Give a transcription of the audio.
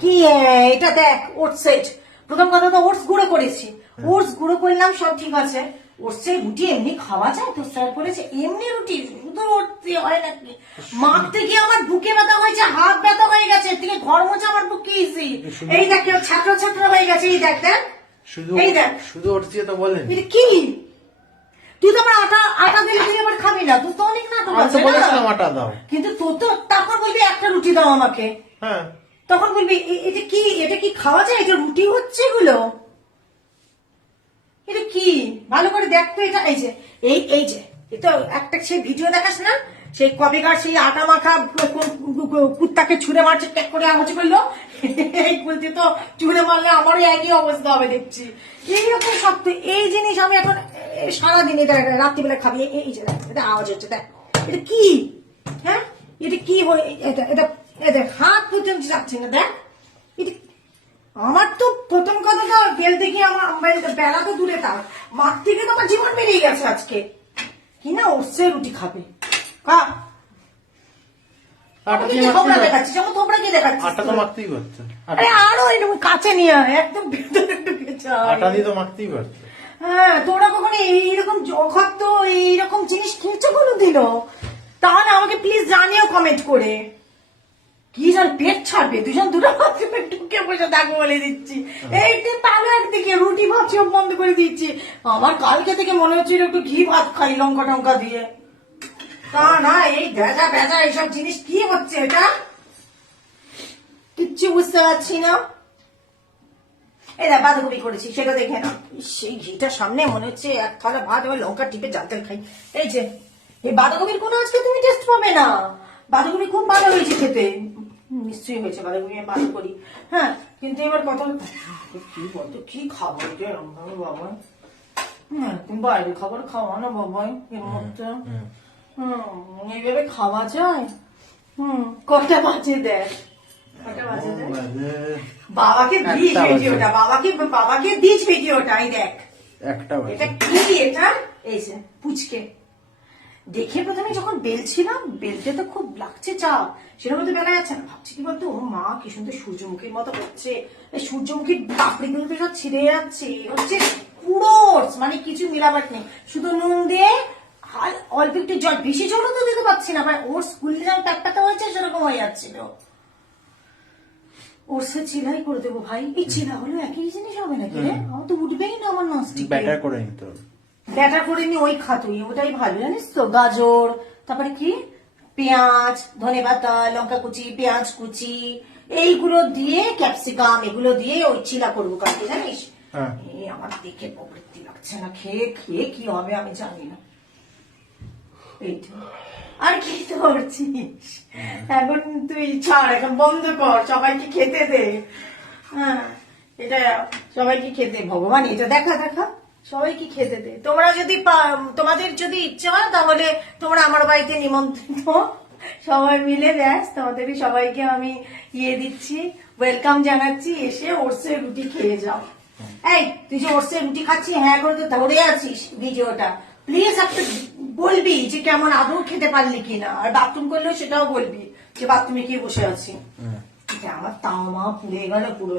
কি এটা দেখ ওটস সেট প্রথম কথা তো ওটস গুঁড়ো করেছি। ওটস গুঁড়ো করলাম সব ঠিক আছে। ওটসের রুটি এমনি খাওয়া যায় তো স্যার বলেছে এমনি রুটি শুধু ওটস হয় নাকি? মাখতে গিয়ে আমার বুকে ব্যথা হয়েছে হাত ব্যথা হয়ে গেছে থেকে ঘর মোছা আমার বুকে ইজি এই দেখ ছাত্র ছাত্র হয়ে গেছে এই দেখ দেখ। শুধু এই দেখ। শুধু ওর দিয়ে তো বলেন এটা কি? তুই তো আমার আটা আটা দিলে তুই আবার খাবি না। তুই তো অনেক নাটক আমি তো বলেছিলাম আটা দাও। কিন্তু তো তারপর বলবি একটা রুটি দাও আমাকে। হ্যাঁ। তখন বলবি এটা কি এটা কি খাওয়া যায়? এটা রুটি হচ্ছে এগুলো? এটা কি? ভালো করে দেখ তো এটা। এই যে এই এই যে এটা একটা সে ভিডিও দেখাস না? সেই কবেকার সেই আটা মাখা কোন কুত্তাকে ছুঁড়ে মারছে ট্যাক করে আঙুচ করল এই বলতে তো ছুঁড়ে মারলে আমারও একই অবস্থা হবে দেখছি। এইরকম সব তো এই জিনিস আমি এখন সারাদিন এটা রাত্রিবেলা খাবি। এই- এই যে দেখ, এটা আওয়াজ হচ্ছে দেখ। এটা কি? হ্যাঁ? এটা কি হয়ে এটা এটা এটা হাত পর্যন্ত যাচ্ছে না দেখ। আমার তো প্রথম কথা তো গেল থেকে আমার বেলা তো দূরে তার। মাঠ থেকে তো আমার জীবন বেরিয়ে গেছে আজকে। কি না ওসে রুটি খাবে। খা আটা আমি দিয়ে কি মাখতেই থোবড়া পারছে। দেখাচ্ছিস যেমন থোবড়া কি দেখাচ্ছিস আটা তো মাখতেই পারছে। আরে আরও এরকম কাছে নিয়ে আয়, একদম ভেতরে ঢুকে যায়। আটা দিয়ে তো মাখতেই পারছে। হ্যাঁ তোরা কখনো এইরকম জিনিস কোনো দিল তাহলে আমাকে প্লিজ জানিও কমেন্ট করে। কি জান পেট ছাড়বে দুজন দুটো বাথরুমে ঢুকে বসে থাকব বলে দিচ্ছি। এইটি তাহলে একদিকে রুটি ভাত সব বন্ধ করে দিচ্ছি। আমার কালকে থেকে মনে হচ্ছিল একটু ঘি ভাত খাই লঙ্কা টঙ্কা দিয়ে। তা না এই ভেজা ভেজা এইসব জিনিস কি হচ্ছে এটা? কিচ্ছু বুঝতে পারছি না। এই দেখ বাঁধাকপি করেছি সেটা দেখে না সেই ঘিটা সামনে মনে হচ্ছে এক থালা ভাত এবার লঙ্কা টিপে জাতেল খাই। এই যে এই বাঁধাকপির কোনো আজকে তুমি টেস্ট পাবে না। বাঁধাকপি খুব ভালো হয়েছে খেতে। নিশ্চয়ই হয়েছে বাঁধাকপি আমি ভালো করি হ্যাঁ কিন্তু এবার কত কি বলতো কি রে আমার বাবা হ্যাঁ তুমি বাইরে খাবার খাওয়া না বাবা এর মধ্যে। হুম এইভাবে খাওয়া যায়? হুম কটা বাজে দেখ? বাবাকে দিস। ভিডিওটা বাবাকে বাবাকে দিস ভিডিওটা এই দেখ। একটা এটা কি এটা? এই যে পুচকে। দেখে প্রথমে যখন বেলছিলাম বেলতে তো খুব লাগছে চাপ সেরকম তো বেলা যাচ্ছে না। ভাবছি কি বলতো ও মা কি সুন্দর সূর্যমুখীর মতো করছে। এই সূর্যমুখীর পাপড়িগুলো তো সব ছিঁড়ে যাচ্ছে হচ্ছে পুরো মানে কিছু মিলাবাট নেই। শুধু নুন দিয়ে আর অল্প একটু জল বেশি জলও তো দিতে পারছি না মানে ওর স্কুল যেমন প্যাকটাতে হয়েছে সেরকম হয়ে যাচ্ছিল। ওর সে চিলাই করে দেবো ভাই। এই চিলা হলো একই জিনিস হবে নাকি রে? আমার তো উঠবেই না আমার নস্টিক ব্যাটার করে নিতে হবে। ব্যাটা করে নি ওই খা তুই ওটাই ভালো জানিস তো? গাজর তারপরে কি? পেঁয়াজ ধনে পাতা লঙ্কা কুচি পেঁয়াজ কুচি এইগুলো দিয়ে ক্যাপসিকাম এগুলো দিয়ে ওই চিলা করব কালকে জানিস? হ্যাঁ। আমার দেখে প্রবৃত্তি লাগছে না খেয়ে খেয়ে কি হবে আমি জানি না। তো। আর কি করছিস? এখন তুই ছাড়, এখন বন্ধ কর, সবাইকে খেতে দে। হ্যাঁ এটা সবাইকে খেতে ভগবান, এটা দেখা দেখা। সবাইকে খেতে দে। তোমরা যদি তোমাদের যদি ইচ্ছে হয়, তাহলে তোমরা আমার বাড়িতে নিমন্ত্রিত। সবাই মিলে ব্যাস তোমাদের সবাইকে আমি ইয়ে দিচ্ছি ওয়েলকাম জানাচ্ছি, এসে ওরসে রুটি খেয়ে যাও। এই, তুই যে ওরসে রুটি খাচ্ছিস হ্যাঁ করে তো ধরে আছিস ভিডিওটা। প্লিজ একটা বলবি যে কেমন আদৌ খেতে পারলি কিনা? আর বাথরুম করলেও সেটাও বলবি যে বাথরুমে গিয়ে বসে আছি। আমার তামা পুড়ে গেল পুরো।